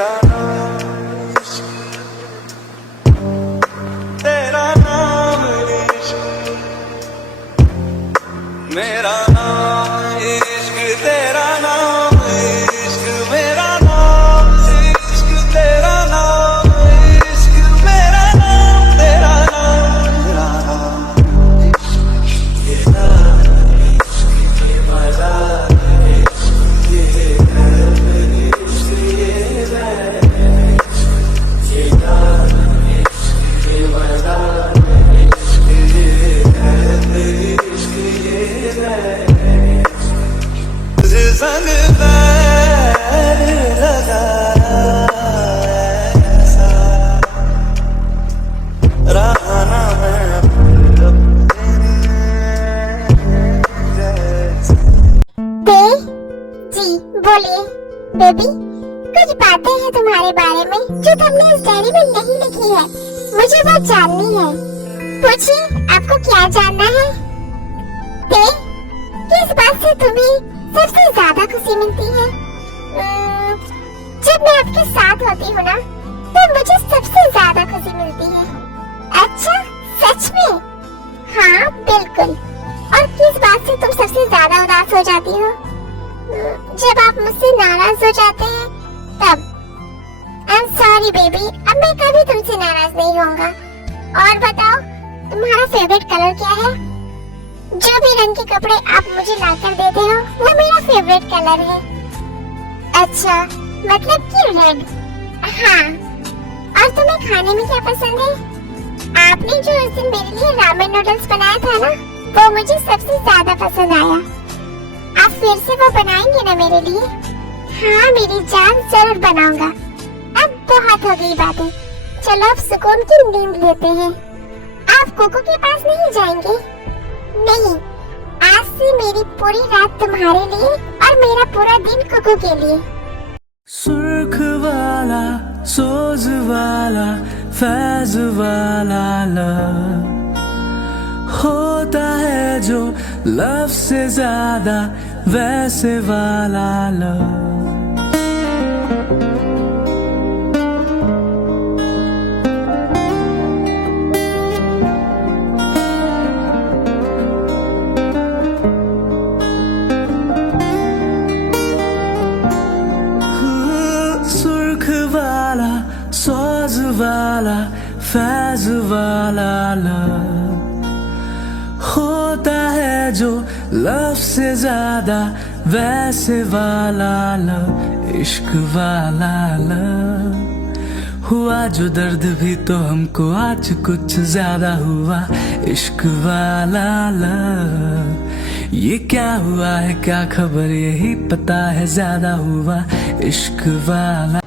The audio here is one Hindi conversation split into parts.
मेरा नाम इश्क, तेरा नाम इश्क, मेरा नाम इश्क, तेरा नाम इश्क, मेरा नाम इश्क, तेरा नाम इश्क, मेरा नाम, तेरा नाम, तेरा नाम इश्क, ये नाम इश्क, ये मजा इश्क, ये दर्द इश्क, ये दर्द इश्क, ये नाम इश्क, ये मजा इश्क, ये दर्द इश्क, ये दर्द तुझे संग पैर लगाया ऐसा रहा ना मैं अपने जैसा। जी बोलिए बेबी, कुछ बातें हैं तुम्हारे बारे में जो तुमने इस डायरी में नहीं लिखी है, मुझे वो जाननी है। पूछिए, आपको क्या जानना है? किस बात से तुम्हें सबसे ज्यादा खुशी मिलती है? जब मैं आपके साथ होती हूँ ना, तो मुझे सबसे ज्यादा खुशी मिलती है। अच्छा, सच में? हाँ बिल्कुल। और किस बात से तुम सबसे ज्यादा उदास हो जाती हो? जब आप मुझसे नाराज हो जाते हैं तब। आई एम सॉरी बेबी, अब मैं कभी तुमसे नाराज नहीं होऊंगा। और बताओ, तुम्हारा फेवरेट कलर क्या है? जो भी रंग के कपड़े आप मुझे लाकर देते हो वो मेरा फेवरेट कलर है। अच्छा, मतलब कि रेड। हाँ, और तुम्हें खाने में क्या पसंद है? आपने जो उस दिन मेरे लिए रामेन नूडल्स बनाया था ना, वो मुझे सबसे ज्यादा पसंद आया। आप फिर से वो बनाएंगे ना मेरे लिए? हाँ मेरी जान, जरूर बनाऊंगा। अब बहुत हो गई बातें, चलो अब सुकून की नींद लेते हैं। आप कोको के पास नहीं जाएंगे? नहीं, आज से मेरी पूरी रात तुम्हारे लिए और मेरा पूरा दिन कुकू के लिए। सुर्ख वाला, सोज वाला, फैज वाला लव होता है जो लव से ज्यादा वैसे वाला लव। सोज वाला, फैज वाला लव होता है जो लव से ज्यादा वैसे वाला लव। इश्क वाला लव हुआ जो दर्द भी तो हमको आज कुछ ज्यादा हुआ। इश्क वाला लव ये क्या हुआ है, क्या खबर, यही पता है ज्यादा हुआ। इश्क वाला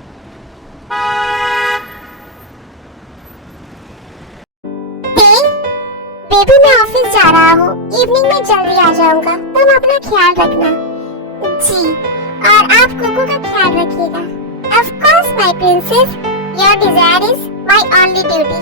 बेबी, मैं ऑफिस जा रहा हूँ, इवनिंग में जल्दी आ जाऊंगा, तुम अपना ख्याल रखना। जी, और आप कोको का ख्याल रखिएगा। Of course, my princess, your desire is my only duty.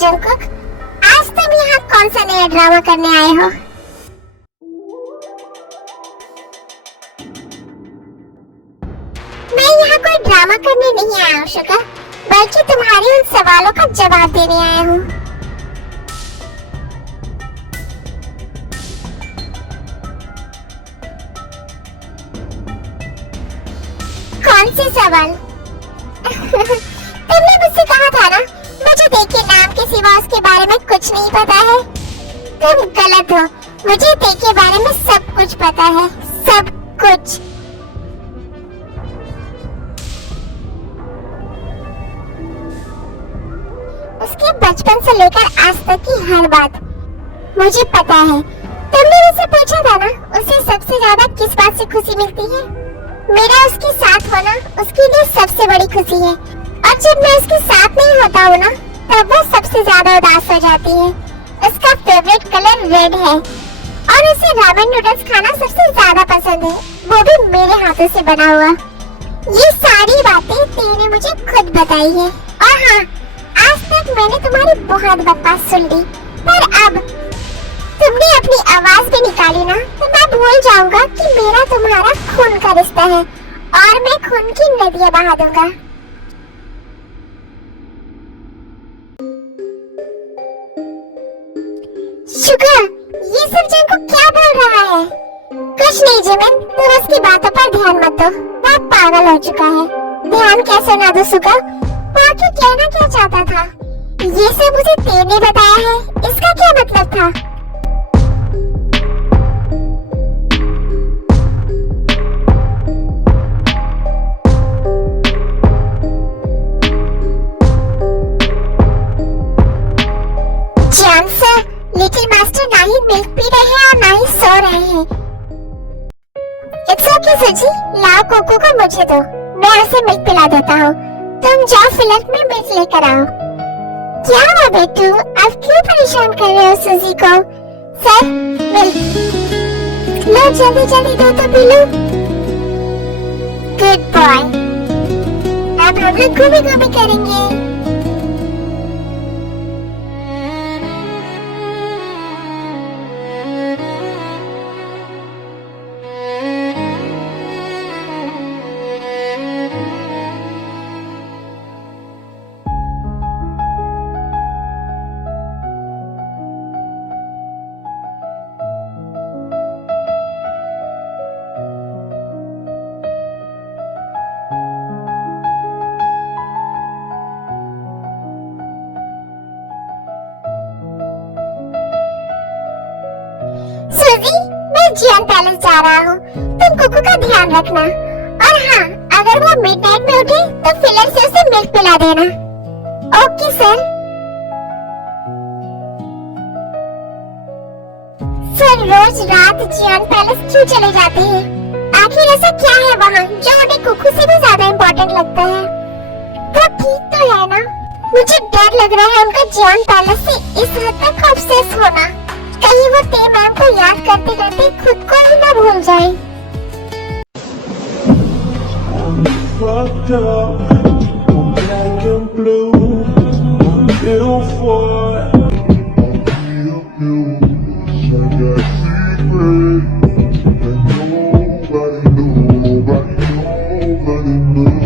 Jungkook, आज तुम यहाँ कौन सा नया ड्रामा करने आए हो? मैं यहाँ कोई ड्रामा करने नहीं आया हूँ शुगर, बल्कि तुम्हारे उन सवालों का जवाब देने आया हूँ। कौन से सवाल? तुमने मुझसे कहा था ना मुझे देख के नाम के सिवा उसके बारे में कुछ नहीं पता है। तुम गलत हो, मुझे तेरे के बारे में सब कुछ पता है, सब कुछ। उसके बचपन से लेकर आज तक की हर बात मुझे पता है। तुमने मुझसे पूछा था ना उसे सबसे ज्यादा किस बात से खुशी मिलती है? मेरा उसके साथ होना उसके लिए सबसे बड़ी खुशी है, और जब मैं उसके साथ नहीं होता हूँ ना तब वो सबसे ज्यादा उदास हो जाती है। उसका फेवरेट कलर रेड है और उसे रामेन नूडल्स खाना सबसे ज्यादा पसंद है, वो भी मेरे हाथों से बना हुआ। ये सारी बातें तेने मुझे खुद बताई है। और हाँ, आज तक मैंने तुम्हारी बहुत बकवास सुन ली, पर अब तुमने अपनी आवाज भी निकाली ना तो मैं भूल जाऊंगा कि मेरा तुम्हारा खून का रिश्ता है और मैं खून की नदियां बहा दूंगा। शुगर, ये सब जन को क्या बोल रहा है? कुछ नहीं जिमिन, तुम उसकी बातों पर ध्यान मत दो, वो पागल हो चुका है। ध्यान कैसे ना दो शुगर? वो आखिर कहना क्या चाहता था? ये सब मुझे तेने बताया है, इसका क्या मतलब था? लिटिल मास्टर ना ही मिल्क पी रहे हैं और ना ही सो रहे हैं। इट्स ओके सुजी, लाओ कोको को मुझे दो, मैं उसे मिल्क पिला देता हूँ। तुम जाओ फ्लैट में मिल्क लेकर आओ। क्या हुआ बेटू, आप क्यों परेशान कर रहे हो सुजी को? सर, मिल्क लो, जल्दी जल्दी दो तो पी लो। गुड बॉय, अब हम लोग घूमी घूमी करेंगे। मैं जियन पैलेस जा रहा हूँ, तुम कुकू का ध्यान रखना। और हाँ, अगर वो मिडनाइट में उठे तो फिलर से उसे मिल्क पिला देना। Okay sir. सर रोज रात जियन पैलेस क्यों चले जाते हैं? आखिर ऐसा क्या है वहाँ जो उन्हें कुकू से भी ज्यादा इम्पोर्टेंट लगता है? वो ठीक तो है ना? मुझे डर लग रहा है उनका जियन पैलेस से इस हद तक ऑब्सेस होना। कहीं वो ते मैम को याद करते करते खुद को ही ना भूल जाए। Fucked up, I'm black and blue, I'm ill for it. I got secrets that nobody knows.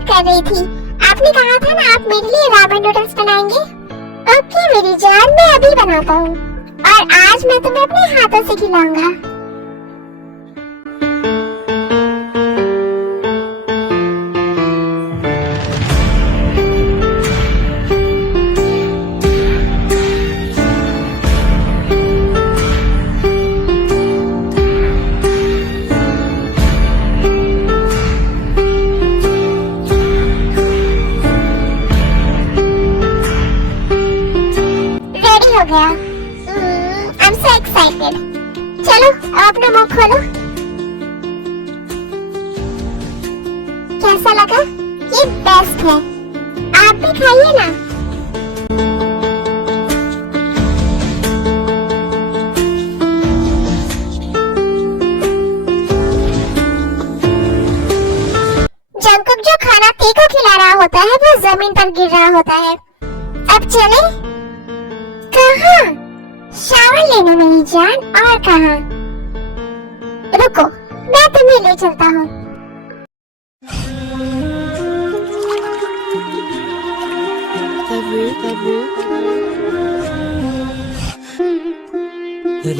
कर रही थी। आपने कहा था ना आप मेरे लिए रामेन नूडल्स बनाएंगे। ओके मेरी जान, मैं अभी बनाता हूँ और आज मैं तुम्हें अपने हाथों से खिलाऊंगा। हो गया। I'm so excited. चलो अब अपना मुंह खोलो। कैसा लगा? ये बेस्ट है, आप भी खाइए ना। जंकुक जो खाना टी को खिला रहा होता है वो जमीन पर गिर रहा होता है। अब चले? कहाँ? शावर लेने नहीं जान, और कहाँ? रुको, मैं तुम्हें ले चलता हूँ।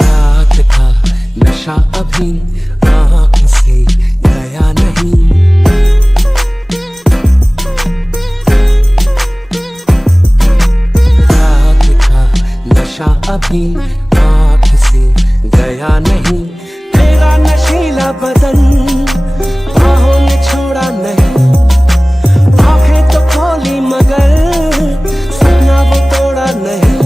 रात का नशा अभी आँख से गया नहीं, रात का नशा अभी आँख से गया नहीं, तेरा नशीला बदन बाहों ने छोड़ा नहीं, आंखें तो खोली मगर सपना वो तोड़ा नहीं।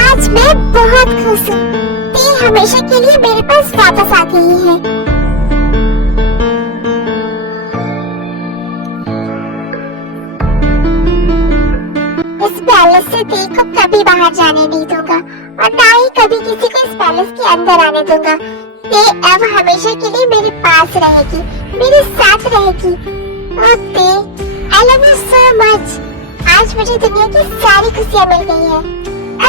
आज मैं बहुत खुश हूँ। टी हमेशा के लिए मेरे पास वापस आ गई है। इस पैलेस से टी को कभी बाहर जाने नहीं दूंगा और ना ही कभी किसी को इस पैलेस के अंदर आने दूंगा। टी अब हमेशा के लिए मेरे पास रहेगी, मेरे साथ रहेगी। और T, I love you so much। आज मुझे दुनिया की सारी खुशियाँ मिल गई है।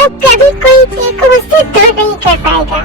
अब कभी कोई टी को मुझसे दूर नहीं कर पाएगा।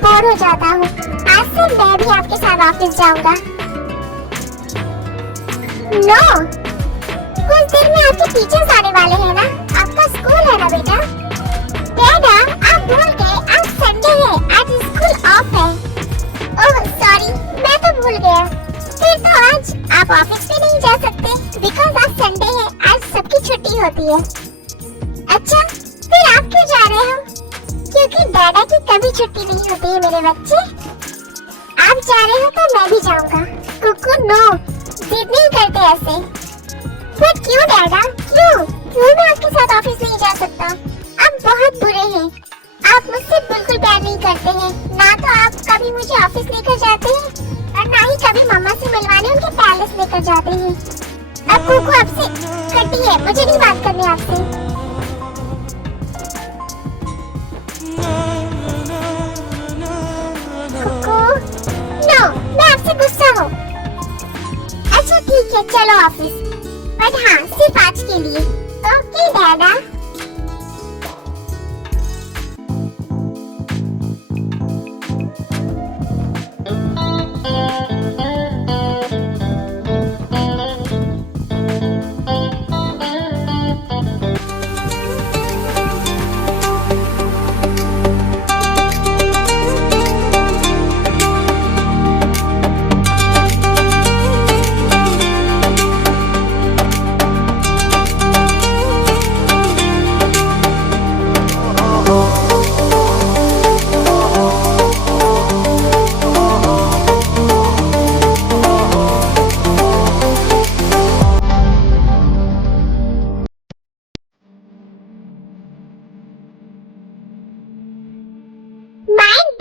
बोर हो जाता हूँ। आज से मैं भी आपके साथ ऑफिस जाऊंगा। नो, कुछ देर में आपके टीचर्स आने वाले हैं ना, आपका स्कूल है ना बेटा। डैडा, आप भूल गए, आज संडे है, आज स्कूल ऑफ है। ओह सॉरी, मैं तो भूल गया। फिर तो आज आप ऑफिस भी नहीं जा सकते, बिकॉज आज संडे है, आज सबकी छुट्टी होती है। अच्छा, फिर आप क्यों जा रहे हो? क्योंकि डैडा की कभी छुट्टी नहीं होती है मेरे बच्चे। आप जा रहे हो तो मैं भी जाऊंगा। कुकू नो, जिद नहीं करते ऐसे। फिर क्यों डैडा, क्यों मैं आपके साथ ऑफिस नहीं जा सकता? आप बहुत बुरे हैं, आप मुझसे बिल्कुल प्यार नहीं करते हैं। ना तो आप कभी मुझे ऑफिस लेकर जाते हैं और ना ही कभी मम्मा से मिलवाने उनके पैलेस लेकर जाते हैं। अब कुकू आपसे कटी है, मुझे नहीं बात करनी आपसे। नो, मैं आपसे गुस्सा हूँ। अच्छा ठीक है, चलो ऑफिस, बट हाँ सिर्फ आज के लिए। Okay डैडा।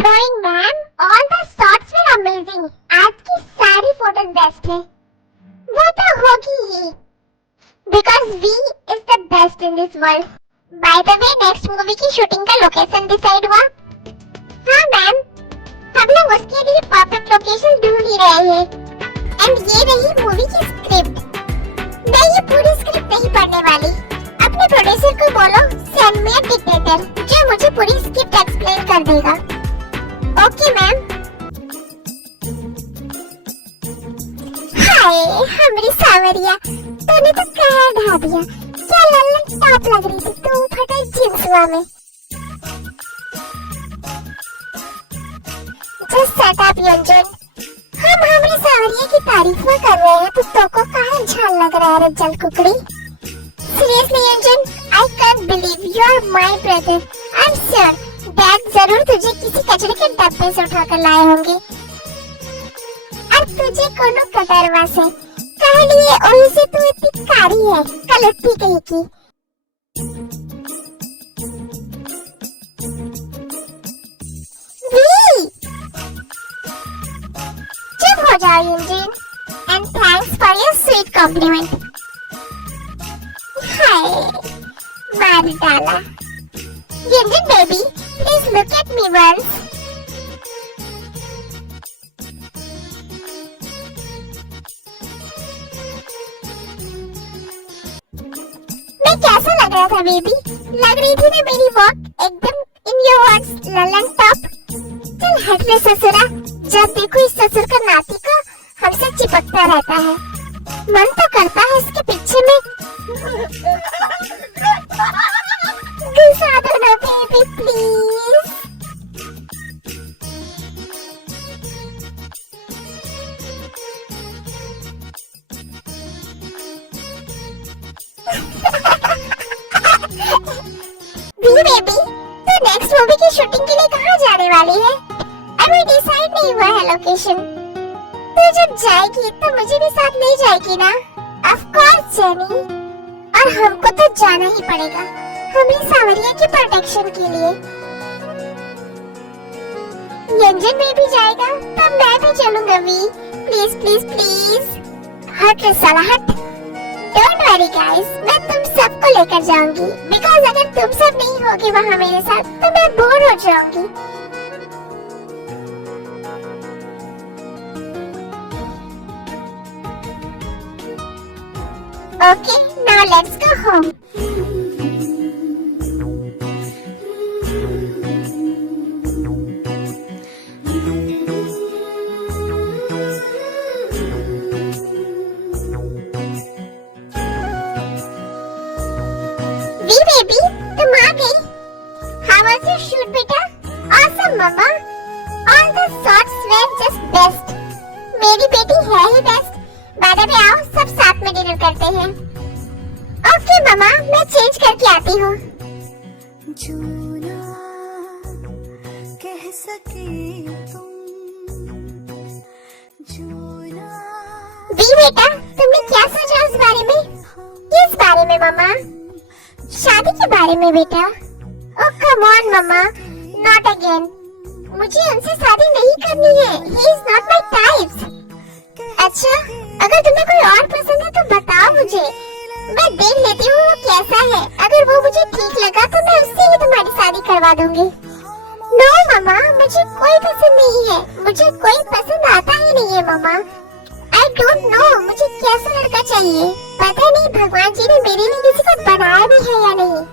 Knowing ma'am, all the shots were amazing. आज की सारी फोटोज बेस्ट है। वो तो होगी ही। Because we is the best in this world. By the way, next movie की शूटिंग का लोकेशन डिसाइड हुआ? हाँ मैम, हम लोग उसके लिए परफेक्ट लोकेशन ढूंढ ही रहे हैं। एंड ये रही मूवी की स्क्रिप्ट। मैं ये पूरी स्क्रिप्ट नहीं पढ़ने वाली। अपने प्रोड्यूसर को बोलो सेंड मी अ डिक्टेटर, जो मुझे पूरी स्क्रिप्ट एक्सप्लेन कर देगा। Okay ma'am. हाय हमारी सावरिया, तूने तो कहर ढा दिया। क्या लल्लन टॉप लग रही थी तू फटे जींसवा में। जस्ट सेट अप योंजन। हम हमारी सावरिया की तारीफ में कर रहे हैं तो को कहाँ झाल लग रहा है जल कुकड़ी। सीरियसली योंजन, I can't believe you are my brother. I am sure dad जरूर तुझे किसी कचरे के डब्बे से उठाकर लाए होंगे और तुझे कोनो कदरवा से कह लिए ओही से तू इतनी कारी है कलुट्टी कहीं की। चुप हो जाओ Yujin and thanks for your sweet compliment. हाय मार डाला। Yujin baby please look at me once. मैं कैसा लग रहा था बेबी? लग रही थी ना मेरी वॉक एकदम in your words Lalan top. चल हट ले ससुरा, जब देखो इस ससुर का नाती को हमसे चिपकता रहता है। मन तो करता है इसके पीछे में घुसा दो ना बेबी प्लीज। बेबी तो नेक्स्ट मूवी की शूटिंग के लिए कहाँ जाने वाली है? अभी डिसाइड नहीं हुआ है लोकेशन। तो जब जाएगी तो मुझे भी साथ ले जाएगी ना? ऑफ कोर्स जेनी, और हमको तो जाना ही पड़ेगा हमारी सावरिया की प्रोटेक्शन के लिए। यंजन में भी जाएगा तब मैं भी चलूंगा भी। प्लीज प्लीज प्लीज हट रे साला हट। डोंट वरी गाइस, मैं तुम सबको लेकर जाऊंगी बिकॉज अगर तुम सब नहीं होगी वहाँ मेरे साथ तो मैं बोर हो जाऊंगी। Okay now let's go home. Baby तुम आ गई। How was your shoot बेटा? Awesome mamma. All the shots were just best। मेरी बेटी है ही बेस्ट। बाद में आओ सब साथ में डिनर करते हैं। ओके मम्मा, मैं चेंज करके आती हूँ। जो ना कह सके तुम, जो ना। वी बेटा तुमने क्या सोचा उस बारे में? किस बारे में मम्मा? शादी के बारे में बेटा। Oh come on mamma, not again. मुझे उनसे शादी नहीं करनी है। He is not my type. अच्छा अगर तुम्हें कोई और पसंद है तो बताओ मुझे, मैं देख लेती हूँ वो कैसा है। अगर वो मुझे ठीक लगा तो मैं उससे ही तुम्हारी शादी करवा दूंगी। नो मम्मा, मुझे कोई पसंद नहीं है। मुझे कोई पसंद आता ही नहीं है मम्मा। आई डोंट नो मुझे कैसा लड़का चाहिए। पता नहीं भगवान जी ने मेरे लिए किसी को बनाया भी है या नहीं।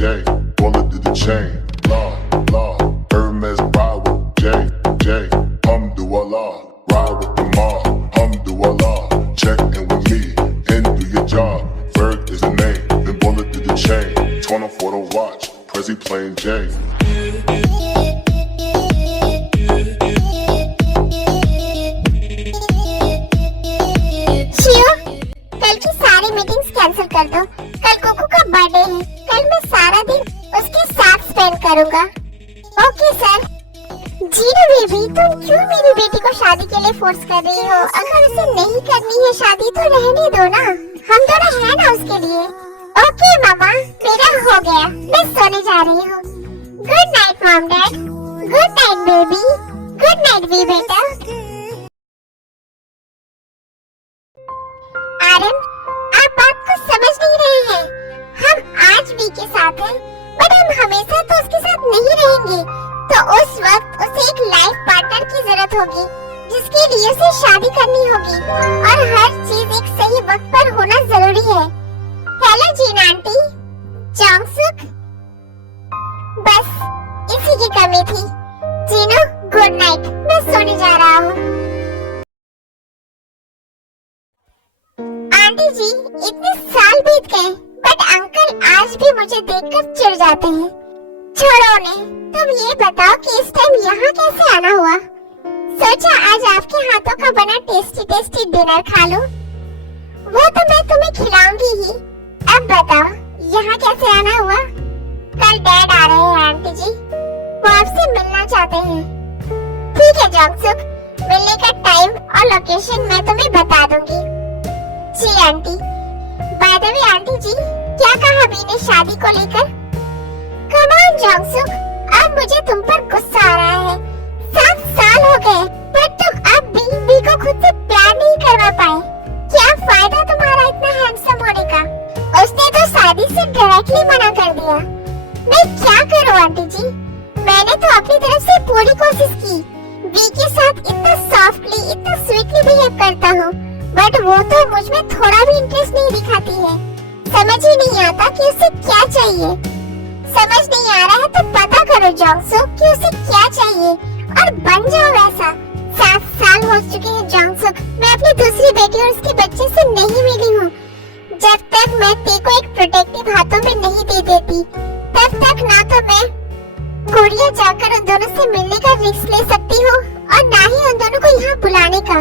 Chain, roll it to the chain, la, la. कर दो, कल कुकू का बर्थडे है, कल मैं सारा दिन उसके साथ स्पेंड करूंगा। Okay sir. जीनू बेबी, तुम क्यों मेरी बेटी को शादी के लिए फोर्स कर रही हो? अगर उसे नहीं करनी है शादी तो रहने दो ना, हम दोनों हैं ना उसके लिए। ओके मामा, मेरा हो गया, मैं सोने जा रही हूँ। Good night mom dad. Good night baby. Good night वी बेटा। आर्यन, आप बात को समझ नहीं रहे हैं। हम आज वी के साथ हैं, बट हम हमेशा तो उसके साथ नहीं रहेंगे। तो उस वक्त उसे एक लाइफ पार्टनर की जरूरत होगी, जिसके लिए उसे शादी करनी होगी, और हर चीज एक सही वक्त पर होना जरूरी है। Hello Jin aunty, Jongsuk. बस इसी की कमी थी। जीनू, गुड नाइट, मैं सोने जा रहा हूँ। आंटी जी, इतने साल बीत गए, बट अंकल आज भी मुझे देखकर चिढ़ जाते हैं। छोड़ो ने, तुम ये बताओ कि इस टाइम यहाँ कैसे आना हुआ? सोचा आज आपके हाथों का बना टेस्टी टेस्टी डिनर खा लूं। वो तो मैं तुम्हें खिलाऊंगी ही। अब बताओ यहाँ कैसे आना हुआ? कल डैड आ रहे हैं आंटी जी, वो आपसे मिलना चाहते हैं। ठीक है जोंगसुक, मिलने का टाइम और लोकेशन मैं तुम्हें बता दूंगी। जी aunty. By the way aunty ji, क्या कहा बी ने शादी को लेकर? कम ऑन जोंगसुक, अब मुझे तुम पर गुस्सा आ रहा है। 7 साल हो गए, पर तुम अब भी बी को खुद से प्यार नहीं करवा पाए। क्या फायदा तुम्हारा इतना हैंडसम होने का? उसने तो शादी से डायरेक्टली मना कर दिया। मैं क्या करूं आंटी जी? मैंने तो अपनी तरफ से पूरी कोशिश की। बी के साथ इतना सॉफ्टली, इतना स्वीटली बिहेव करता हूँ, बट वो तो मुझ में थोड़ा भी इंटरेस्ट नहीं दिखाती है। समझ ही नहीं आता कि उसे क्या चाहिए। समझ नहीं आ रहा है तो पता करो जोंगसुक कि उसे क्या चाहिए और बन जाओ वैसा। 7 साल हो चुके हैं जोंगसुक, मैं अपनी दूसरी बेटी और उसके बच्चे से नहीं मिली हूँ। जब तक मैं तेको एक प्रोटेक्टिव हाथों में नहीं दे देती, तब तक ना तो मैं कोरिया जाकर उन दोनों से मिलने का रिस्क ले सकती हूँ, और ना ही उन दोनों को यहाँ बुलाने का।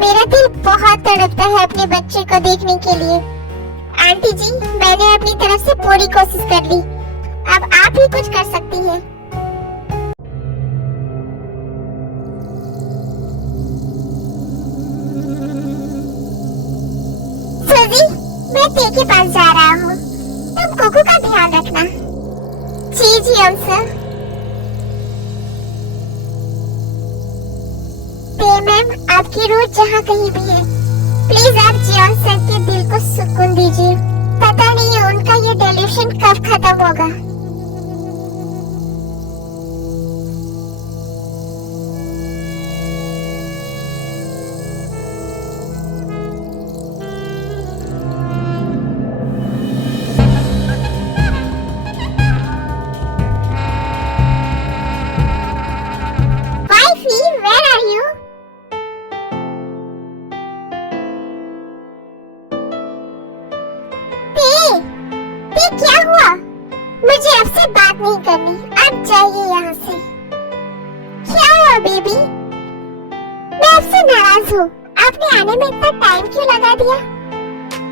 मेरा दिल बहुत तड़पता है अपने बच्चे को देखने के लिए। आंटी जी, मैंने अपनी तरफ से पूरी कोशिश कर ली, अब आप ही कुछ कर सकती हैं। सूजी, मैं ते के पास जा रहा हूँ, तुम कुकू का ध्यान रखना। जी जी सर। ते मैम, आपकी रूह जहाँ कहीं भी है, प्लीज आप जियोन सर के दिल को सुकून दीजिए। पता नहीं उनका ये डेल्यूशन कब खत्म होगा। Wifey, where are you? ते क्या हुआ? मुझे आपसे बात नहीं करनी, आप जाइए यहाँ से। क्या हुआ बेबी? मैं आपसे नाराज हूँ, आपने आने में इतना टाइम क्यों लगा दिया?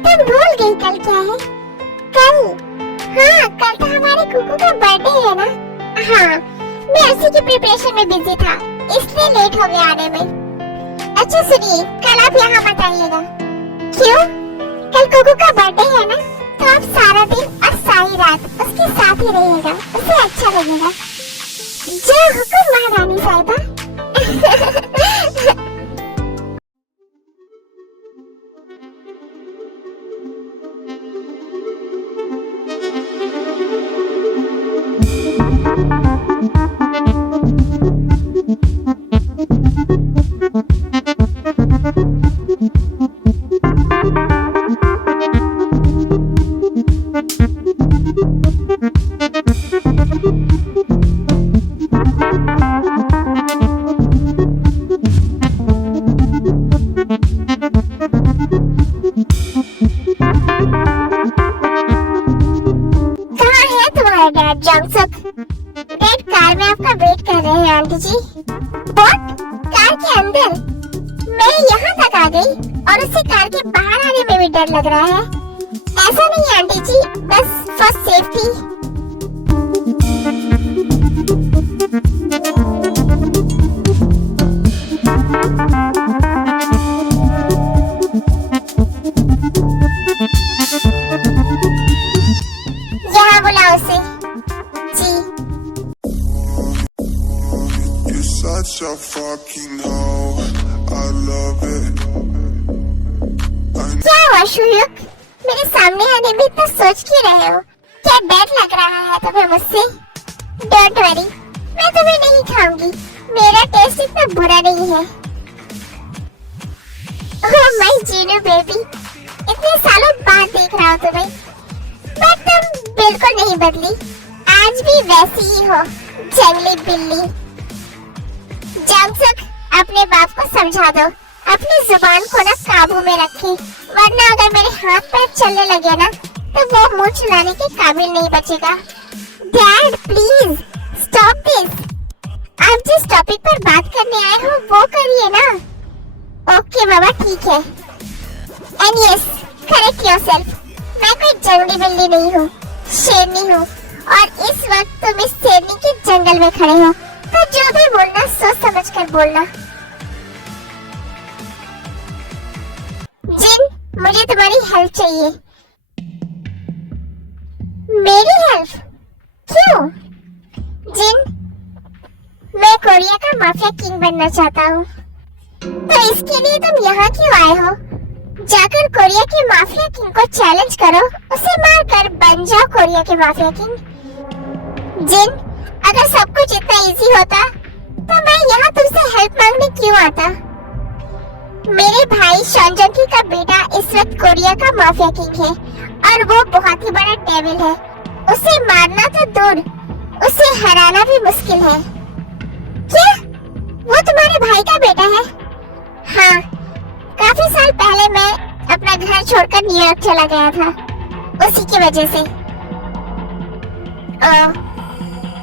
तुम भूल गई कल क्या है? कल? हाँ, कल तो हमारे कुकू का बर्थडे है ना। हाँ, मैं उसी की प्रिपरेशन में बिजी था, इसलिए लेट हो गया आने में। अच्छा सुनिए, कल आप यहाँ मत आइएगा। क्यों? कल कुकू का बर्थडे है ना, तो आप सारा दिन और सारी रात उसके साथ ही रहिएगा, उसे अच्छा लगेगा। जो हुकुम महारानी साहिबा। जोंगसुक, डैड कार में आपका वेट कर रहे हैं आंटी जी। व्हाट? कार के अंदर? मैं यहाँ तक आ गई और उससे कार के बाहर आने में भी डर लग रहा है। ऐसा नहीं आंटी जी, बस फॉर सेफ्टी। यहाँ बुलाओ उसे। जी। You're such a fucking hoe. I love it. क्या हुआ शुयुक? मेरे सामने आने में इतना सोच क्यों रहे हो? क्या डर लग रहा है तुम्हें मुझसे? डोंट वरी, मैं तुम्हें नहीं खाऊंगी। मेरा टेस्ट इतना बुरा नहीं है। ओह माय जीनू बेबी, इतने सालों बाद देख रहा हूँ तुम्हें, बट तुम बिल्कुल नहीं बदली। आज भी वैसी ही हो, जंगली बिल्ली। जंगसुक, अपने बाप को समझा दो, अपनी जुबान को ना काबू में रखे, वरना अगर मेरे हाथ पैर चलने लगे ना तो वो मुंह चलाने के काबिल नहीं बचेगा। Dad please stop this. आप जिस टॉपिक पर बात करने आए हो वो करिए ना। ओके बाबा ठीक है। And yes, correct yourself. मैं कोई जंगली बिल्ली नहीं हूँ, शेरनी हूँ, और इस वक्त तुम इस शेरनी के जंगल में खड़े हो, तो जो भी बोलना सोच समझ कर बोलना। जिन, मुझे तुम्हारी हेल्प चाहिए। मेरी हेल्प? क्यों? जिन, मैं कोरिया का माफिया किंग बनना चाहता हूँ। तो इसके लिए तुम यहाँ क्यों आए हो? जाकर कोरिया के माफिया किंग को चैलेंज करो, उसे मारकर बन जाओ कोरिया के माफिया किंग। जिन, अगर सब कुछ इतना इजी होता तो मैं यहाँ तुमसे हेल्प मांगने क्यों आता? मेरे भाई शॉन्जोंकी का बेटा इस वक्त कोरिया का माफिया किंग है, और वो बहुत ही बड़ा डेविल है। उसे मारना तो दूर, उसे हराना भी मुश्किल है। क्या? वो तुम्हारे भाई का बेटा है? हाँ, काफी साल पहले मैं अपना घर छोड़कर न्यूयॉर्क चला गया था, उसी की वजह से।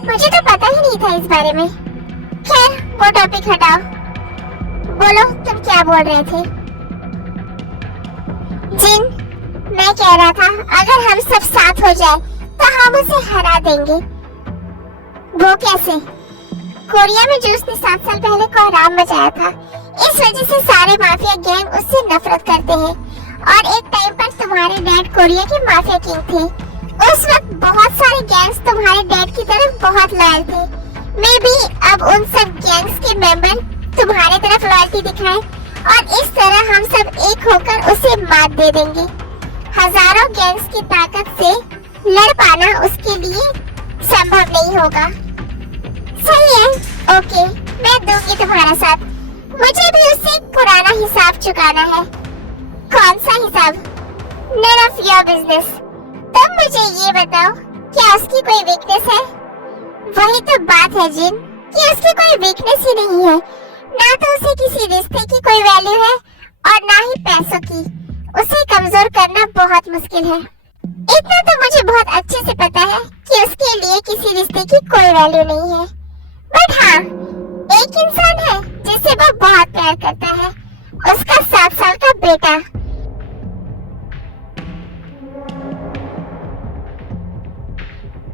मुझे तो पता ही नहीं था इस बारे में। खैर, वो टॉपिक हटाओ। बोलो, तुम क्या बोल रहे थे? जिन, मैं कह रहा था अगर हम सब साथ हो जाए तो हम उसे हरा देंगे। वो कैसे? कोरिया में जो उसने 7 साल पहले कोहराम मचाया था, इस वजह से सारे माफिया गैंग उससे नफरत करते हैं। और एक टाइम पर तुम्हारे डैड कोरिया के माफिया किंग थे। उस वक्त बहुत सारे गैंग्स तुम्हारे डैड की तरफ बहुत लॉयल थे। मे बी अब उन सब गैंग्स के मेंबर तुम्हारे तरफ लॉयल्टी दिखाएं, और इस तरह हम सब एक होकर उसे मात दे देंगे। हजारों गैंग्स की ताकत से लड़ पाना उसके लिए संभव नहीं होगा। सही है, ओके, मैं दूंगी तुम्हारा साथ। मुझे भी उससे एक पुराना हिसाब चुकाना है। कौन सा हिसाब? None of your business। तुम मुझे ये बताओ, क्या उसकी कोई वीकनेस है? वही तो बात है जिन, कि उसकी कोई वीकनेस ही नहीं है। ना तो उसे किसी रिश्ते की कोई वैल्यू है, और ना ही पैसों की। उसे कमजोर करना बहुत मुश्किल है। इतना तो मुझे बहुत अच्छे से पता है कि उसके लिए किसी रिश्ते की कोई वैल्यू नहीं है। बट हाँ, एक इंसान है जिसे वो बहुत प्यार करता है, उसका 7 साल का बेटा।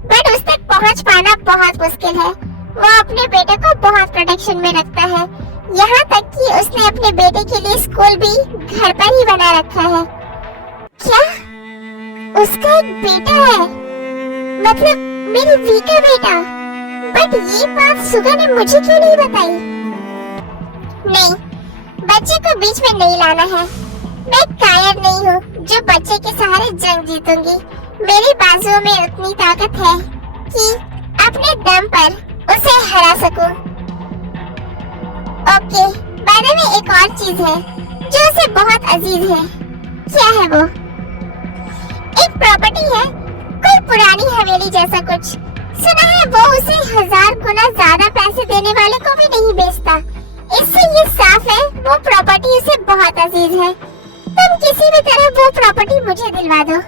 बट उस तक पहुंच पाना बहुत मुश्किल है। वो अपने बेटे को बहुत प्रोटेक्शन में रखता है, यहाँ तक कि उसने अपने बेटे के लिए स्कूल भी घर पर ही बना रखा है। क्या? उसका एक बेटा है? मतलब मेरी वी का बेटा? बट ये बात सुगा ने मुझे क्यों नहीं बताई? नहीं, बच्चे को बीच में नहीं लाना है। मैं कायर नहीं हूँ जो बच्चे के सहारे जंग जीतूंगी। मेरी बाजुओं में उतनी ताकत है कि अपने दम पर उसे हरा सकूं। ओके, बाय द वे एक और चीज है जो उसे बहुत अजीज है। क्या है वो? एक प्रॉपर्टी है, कोई पुरानी हवेली जैसा कुछ। सुना है वो उसे 1000 गुना ज्यादा पैसे देने वाले को भी नहीं बेचता। इससे ये साफ है वो प्रॉपर्टी उसे बहुत अजीज है। तुम किसी भी तरह वो प्रॉपर्टी मुझे दिलवा दो,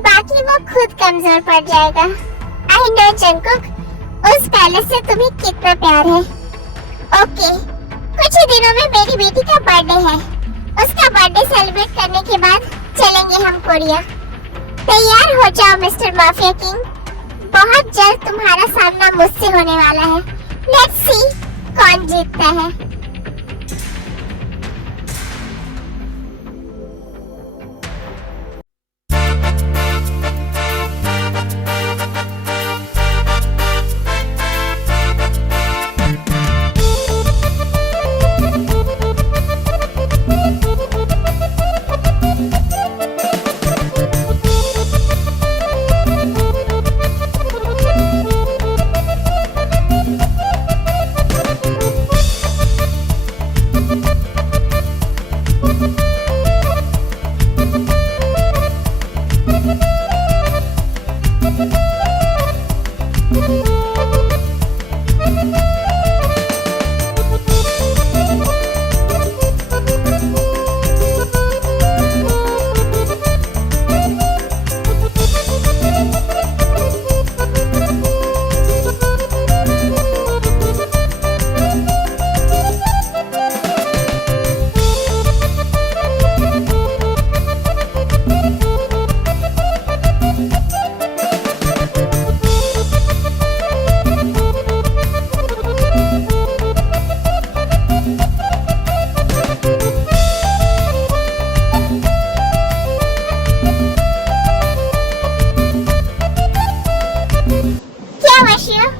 बाकी वो खुद कमजोर पड़ जाएगा। आई नो जंगकुक, उस पैलेस से तुम्हें कितना प्यार है। ओके, कुछ ही दिनों में मेरी बेटी का बर्थडे है। उसका बर्थडे सेलिब्रेट करने के बाद चलेंगे हम कोरिया। तैयार हो जाओ मिस्टर माफिया किंग, बहुत जल्द तुम्हारा सामना मुझसे होने वाला है। लेट्स सी कौन जीतता है।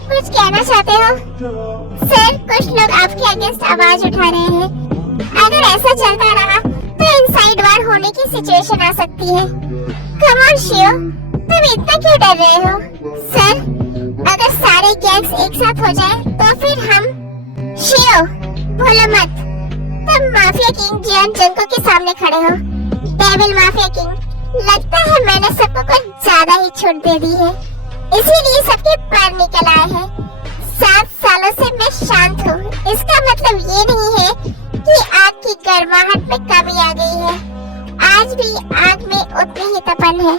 कुछ कहना चाहते हो? सर, कुछ लोग आपके अगेंस्ट आवाज उठा रहे हैं। अगर ऐसा चलता रहा तो इनसाइड वार होने की सिचुएशन आ सकती है। कम ऑन शियो, तुम इतना क्यों डर रहे हो? सर, अगर सारे गैंग्स एक साथ हो जाए तो फिर हम शियो, भूलो मत, तुम माफिया किंग जियान जंको के सामने खड़े हो। डेविल माफिया किंग, लगता है मैंने सबको कुछ ज्यादा ही छूट दे दी है, इसीलिए सबके पैर निकल आए हैं। 7 सालों से मैं शांत हूँ, इसका मतलब ये नहीं है कि आग की गर्माहट में कमी आ गई है। आज भी आग में उतनी ही तपन है।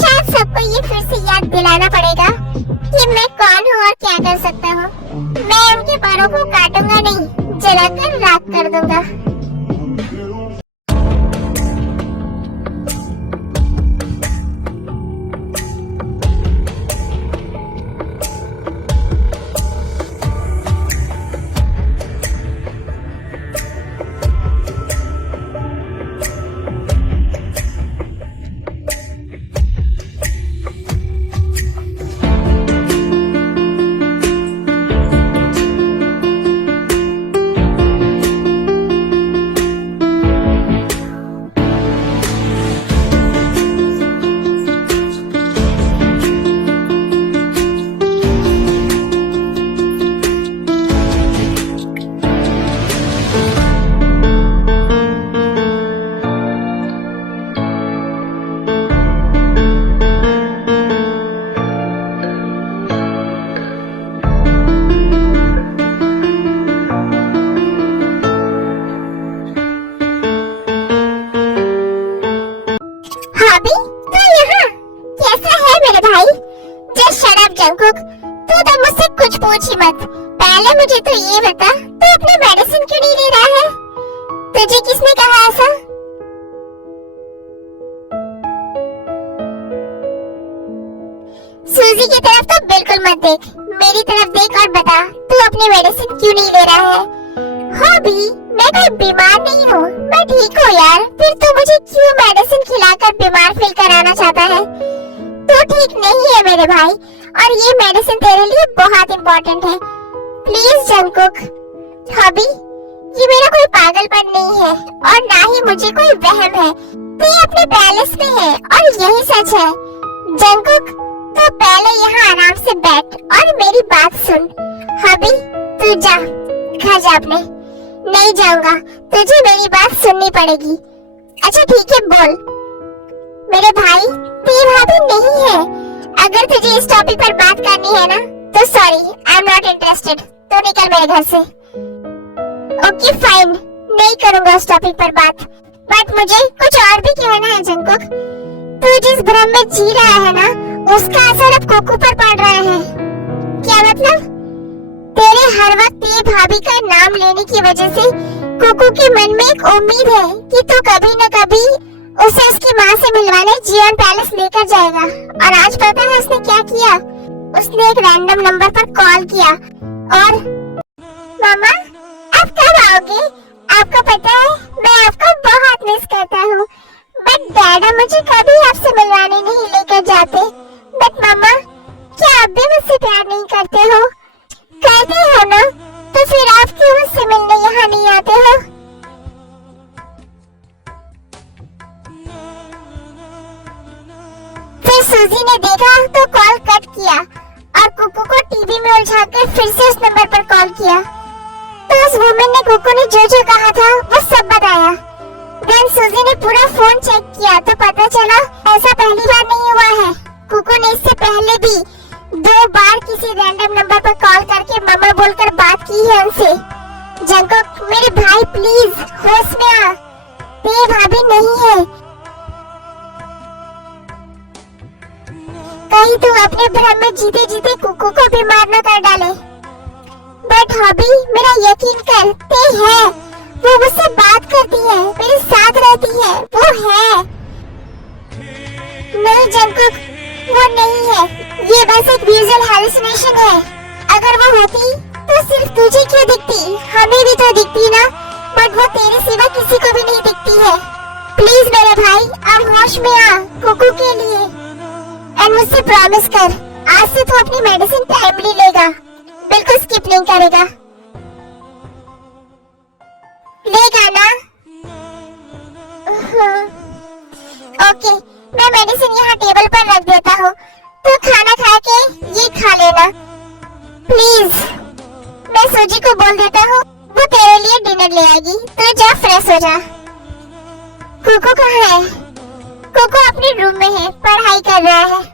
शायद सबको ये फिर से याद दिलाना पड़ेगा कि मैं कौन हूँ और क्या कर सकता हूँ। मैं उनके पैरों को काटूंगा नहीं, जलाकर राख कर दूंगा। जंकुक, तू तो मुझसे कुछ पूछ ही मत। पहले मुझे तो ये बता, तू अपना मेडिसिन क्यों नहीं ले रहा है? तुझे किसने कहा ऐसा? सूजी की तरफ तो बिल्कुल मत देख, मेरी तरफ देख और बता, तू अपनी मेडिसिन क्यों नहीं ले रहा है? हॉबी, मैं कोई बीमार नहीं हूँ, मैं ठीक हूँ यार। फिर तू मुझे क्यों मेडिसिन खिलाकर बीमार फील कराना चाहता है? तू ठीक नहीं है मेरे भाई, और ये मेडिसिन तेरे लिए बहुत इम्पोर्टेंट है। Please Jungkook. हॉबी, ये मेरा कोई पागलपन नहीं है और ना ही मुझे कोई वहम है। तू अपने पैलेस में है और यही सच है। जंकुक, तो पहले यहाँ आराम से बैठ और मेरी बात सुन। हॉबी, तू जा, घर जा अपने। नहीं जाऊंगा, तुझे मेरी बात सुननी पड़ेगी। अच्छा ठीक है, बोल। मेरे भाई, तेरी भाभी नहीं है। अगर तुझे इस टॉपिक पर बात करनी है ना, तो sorry, I am not interested. तो निकल मेरे घर से। ओके फाइन, नहीं करूंगा उस टॉपिक पर बात। बट मुझे कुछ और भी कहना है जंकुक। तू जिस भ्रम में जी रहा है ना, उसका असर अब कोकू पर पड़ रहा है। क्या मतलब? तेरे हर वक्त ये भाभी का नाम लेने की वजह से कुकू के मन में एक उम्मीद है कि तू कभी न कभी उसे उसकी माँ से मिलवाने जियोन पैलेस लेकर जाएगा। और आज पता है उसने क्या किया? उसने एक रैंडम नंबर पर कॉल किया और मामा आप कब आओगे? आपको पता है मैं आपको बहुत मिस करता हूँ, बट डैडा मुझे कभी आपसे मिलवाने नहीं लेकर जाते। बट मामा क्या आप भी मुझसे प्यार नहीं करते हो? करते हो ना, तो फिर आप क्यों मुझसे मिलने यहाँ नहीं आते हो? फिर सूजी ने देखा तो कॉल कट किया और कुकू को टीवी में उलझाकर फिर से उस नंबर पर कॉल किया। तो उस वुमन ने कुकू ने जो जो कहा था वो सब बताया। देन सूजी ने पूरा फोन चेक किया तो पता चला ऐसा पहली बार नहीं हुआ है। कुकू ने इससे पहले भी 2 बार किसी रैंडम नंबर पर कॉल करके मामा बोलकर बात की है उनसे। जंगकुक मेरे भाई प्लीज होश में आ, ये भाभी नहीं है, कहीं तू अपने भ्रम में जीते जीते कुकू को बीमार न कर डाले। बट हॉबी मेरा यकीन कर, ते है वो मुझसे बात करती है, मेरे साथ रहती है, वो है। नहीं जंगकुक वो नहीं है, ये बस एक विजुअल हैलुसिनेशन है। अगर वो होती तो सिर्फ तुझे क्यों दिखती, हमें भी तो दिखती ना, बट वो तेरे सिवा किसी को भी नहीं दिखती है। प्लीज मेरे भाई अब होश में आ कुकू के लिए, एंड मुझसे प्रॉमिस कर आज से तू अपनी मेडिसिन टाइमली लेगा, बिल्कुल स्किप नहीं करेगा, लेगा ना? ओके मैं मेडिसिन यहाँ टेबल पर रख देता हूँ, तो खाना खा के ये खा लेना प्लीज। मैं सूजी को बोल देता हूँ वो तेरे लिए डिनर ले आएगी, तो जा फ्रेश हो जा। कुकू कहाँ है? कुकू अपने रूम में है, पढ़ाई कर रहा है।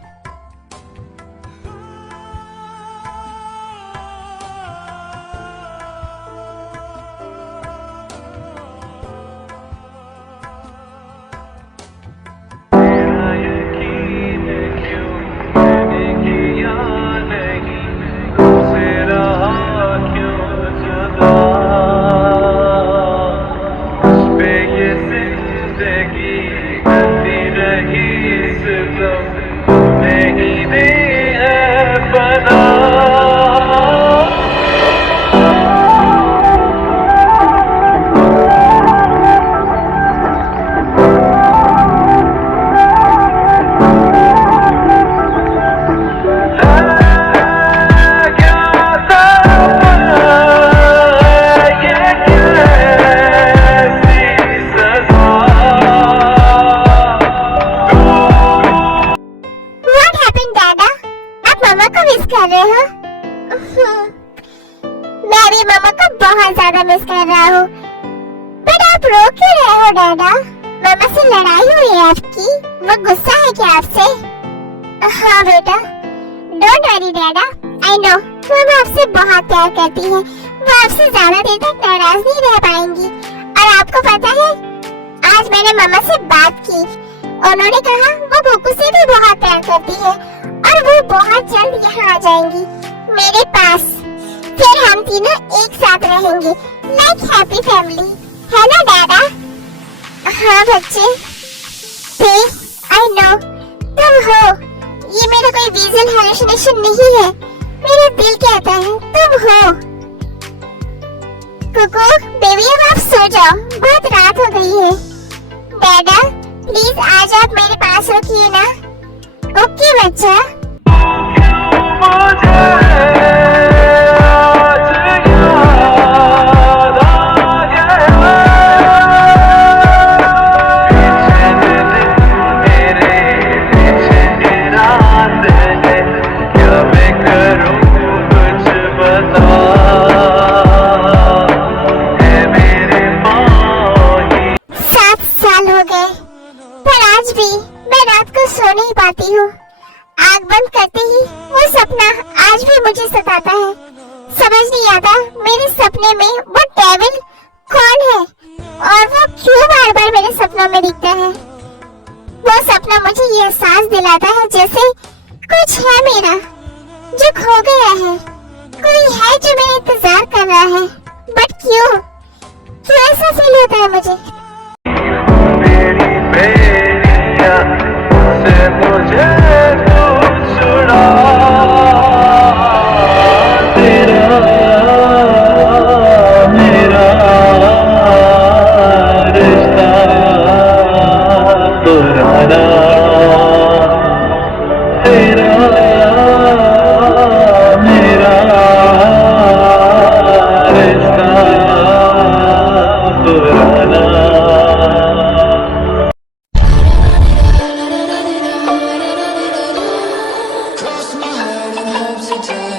मैं भी मामा को बहुत ज्यादा मिस कर रहा हूँ। बट आप रो क्यों रहे हो डैडा? मामा से लड़ाई हुई है आपकी? वो गुस्सा है क्या आपसे? हाँ बेटा, डोंट वरी डैडा, आई नो मामा आपसे बहुत प्यार करती है, वो आपसे ज्यादा देर तक नाराज नहीं रह पाएंगी। और आपको पता है आज मैंने मामा से बात की, उन्होंने कहा वो कुकू से भी बहुत प्यार करती है और वो बहुत जल्द यहाँ आ जाएंगी मेरे पास, फिर हम तीनों एक साथ रहेंगे लाइक हैप्पी फैमिली, है ना डैडा? हाँ बच्चे, आई नो तुम हो, ये मेरा कोई विजुअल हैलुसिनेशन नहीं है, मेरा दिल कहता है तुम हो। कुकू बेबी अब आप सो जाओ, बहुत रात हो गई है। डैडा प्लीज आज आप मेरे पास रखिए ना। ओके बच्चा। आँख बंद करते ही वो सपना आज भी मुझे सताता है। समझ नहीं आता मेरे सपने में वो डेविल कौन है और वो क्यों बार बार मेरे सपनों में दिखता है। वो सपना मुझे ये एहसास दिलाता है जैसे कुछ है मेरा जो खो गया है, कोई है जो मेरा इंतजार कर रहा है। बट क्यों ऐसा फील होता है मुझे। मेरी बेड़ियां से मुझे तू छुड़ा, तेरा मेरा रिश्ता पुराना, तेरा मेरा रिश्ता पुराना। Cross my heart and hope to die.